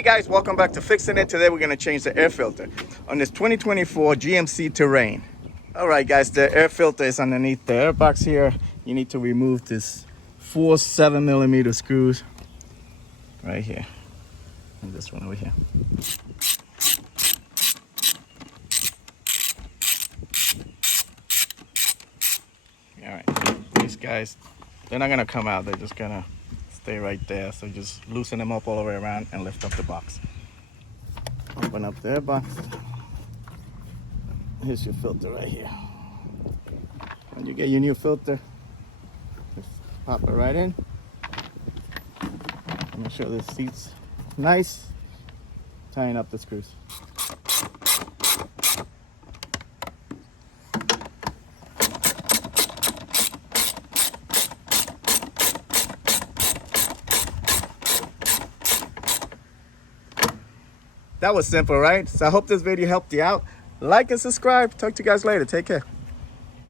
Hey guys, welcome back to Fixing It. Today we're going to change the air filter on this 2024 GMC Terrain. Alright guys, the air filter is underneath the air box here. You need to remove this 4 7mm screws right here. And this one over here. Alright, these guys, they're not going to come out. They're just going to stay right there. So just loosen them up all the way around and lift up the box. Open up the air box. Here's your filter right here. When you get your new filter, just pop it right in. Make sure the seat's nice. Tying up the screws. That was simple, right? So I hope this video helped you out. Like and subscribe. Talk to you guys later. Take care.